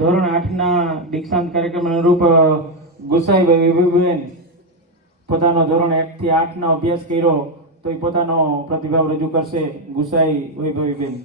ધોરણ 8ના દીક્ષાંત કાર્યક્રમ અનુરૂપ ગુસાઈ વૈભવીબેન પોતાનો ધોરણ 1 થી 8 નો અભ્યાસ કર્યો તો એ પોતાનો પ્રતિભાવ રજૂ કરશે. ગુસાઈ વૈભવીબેન.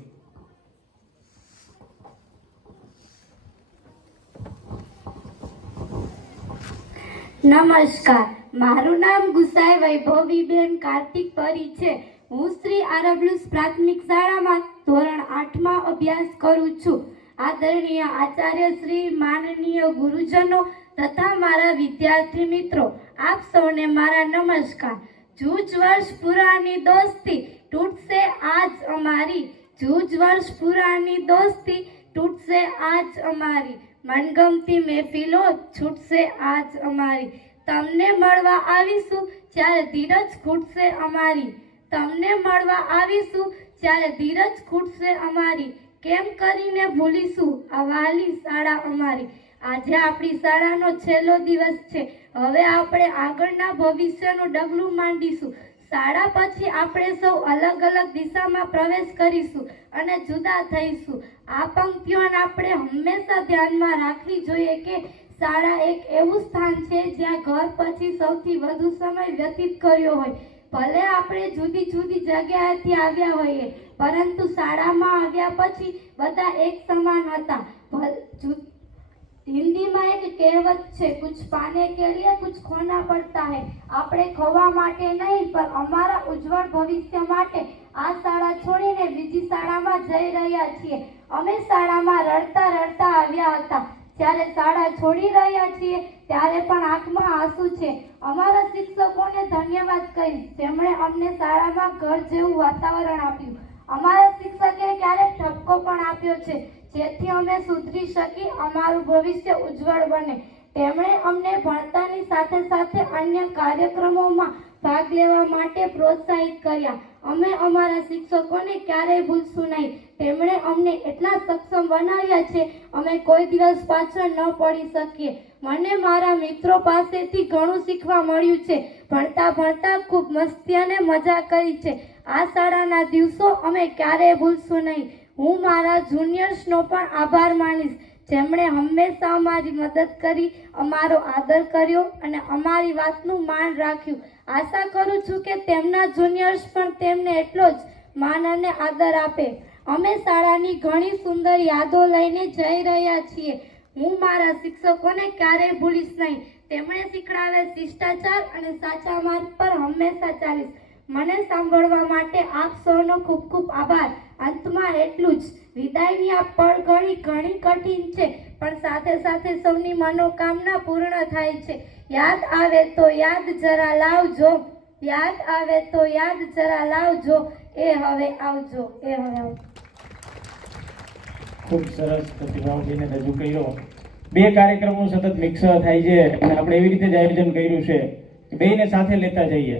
નમસ્કાર, મારું નામ ગુસાઈ વૈભવીબેન કાર્તિક પરી છે. હું શ્રી આરબલુસ પ્રાથમિક શાળામાં ધોરણ 8માં અભ્યાસ કરું છું. આદરણીય આચાર્ય શ્રી, માનનીય ગુરુજનો તથા મારા વિદ્યાર્થી મિત્રો, આપ સૌને મારા નમસ્કાર. જૂજ વર્ષ પુરાની દોસ્તી તૂટશે આજ અમારી, જૂજ વર્ષ પુરાની દોસ્તી તૂટશે આજ અમારી, મનગમતી મહેફિલો છૂટશે આજ અમારી. તમને મળવા આવીશું જ્યારે ધીરજ ખૂટશે અમારી, તમને મળવા આવીશું જ્યારે ધીરજ ખૂટશે અમારી. કેમ કરીને ભૂલીશું આ વહાલી શાળા અમારી. આજે આપણી શાળાનો છેલ્લો દિવસ છે. હવે આપણે આગળના ભવિષ્યનું ડગલું માંડીશું. શાળા પછી આપણે સૌ અલગ અલગ દિશામાં પ્રવેશ કરીશું અને જુદા થઈશું. આ પંક્તિઓને આપણે હંમેશા ધ્યાનમાં રાખવી જોઈએ કે શાળા એક એવું સ્થાન છે જ્યાં ઘર પછી સૌથી વધુ સમય વ્યતીત કર્યો હોય. ભલે આપણે જુદી જુદી જગ્યાએથી આવ્યા હોઈએ, પરંતુ શાળામાં આવ્યા પછી બધા એક સમાન હતા. હિન્દીમાં એક કહેવત છે, કુછ પાને કે લીએ કુછ ખોના પડતા હૈ. આપણે ખોવા માટે નહીં પણ અમારા ઉજ્જવળ ભવિષ્ય માટે આ શાળા છોડીને બીજી શાળામાં જઈ રહ્યા છીએ. અમે શાળામાં રડતા રડતા આવ્યા હતા. જ્યારે શાળા છોડી રહ્યા છીએ ત્યારે પણ આંખમાં આંસુ છે. અમારા શિક્ષકોને ધન્યવાદ કહીશ, જેમણે અમને શાળામાં ઘર જેવું વાતાવરણ આપ્યું. અમારા શિક્ષકે ક્યારેક ઠપકો પણ આપ્યો છે, જેથી અમે સુધરી શકી અમારું ભવિષ્ય ઉજ્જવળ બને. તેમણે અમને ભણતરની સાથે સાથે અન્ય કાર્યક્રમોમાં ભાગ લેવા માટે પ્રોત્સાહિત કર્યા. અમે અમારા શિક્ષકોને ક્યારેય ભૂલશું નહીં. તેમણે અમને એટલા સક્ષમ બનાવ્યા છે, અમે કોઈ દિવસ પાછળ ન પડી શકીએ. મને મારા મિત્રો પાસેથી ઘણું શીખવા મળ્યું છે. ભણતા ભણતા ખૂબ મસ્તી અને મજા કરી છે. આ શાળાના દિવસો અમે ક્યારેય ભૂલશું નહીં. હું મારા જુનિયર્સનો પણ આભાર માનીશ, જેમણે હંમેશા અમારી મદદ કરી, અમારો આદર કર્યો અને અમારી વાતનું માન રાખ્યું. આશા કરું છું કે તેમના જુનિયર્સ પણ તેમને એટલો જ માન અને આદર આપે. અમે શાળાની ઘણી સુંદર યાદો લઈને જઈ રહ્યા છીએ. હું મારા શિક્ષકોને ક્યારેય ભૂલીશ નહીં. તેમણે શીખડાવેલ શિષ્ટાચાર અને સાચા માર્ગ પર હંમેશા ચાલીશ. મને સાંભળવા માટે આપ સૌનો ખૂબ ખૂબ આભાર. અંતમાં એટલું જ, વિદાયની આ પળ ઘણી કઠિન છે, પણ સાથે સાથે સૌની મનોકામના પૂર્ણ થાય છે. યાદ આવે તો યાદ જરા લાવજો, યાદ આવે તો યાદ જરા લાવજો, એ હવે આવજો, એ હવે આવજો. ખૂબ સરસ પ્રતિભાવજીને રજૂ કર્યો. બે કાર્યક્રમો સતત મિક્સ થાય છે અને આપણે એવી રીતે જ આયોજન કર્યું છે કે બેયને સાથે લેતા જઈએ.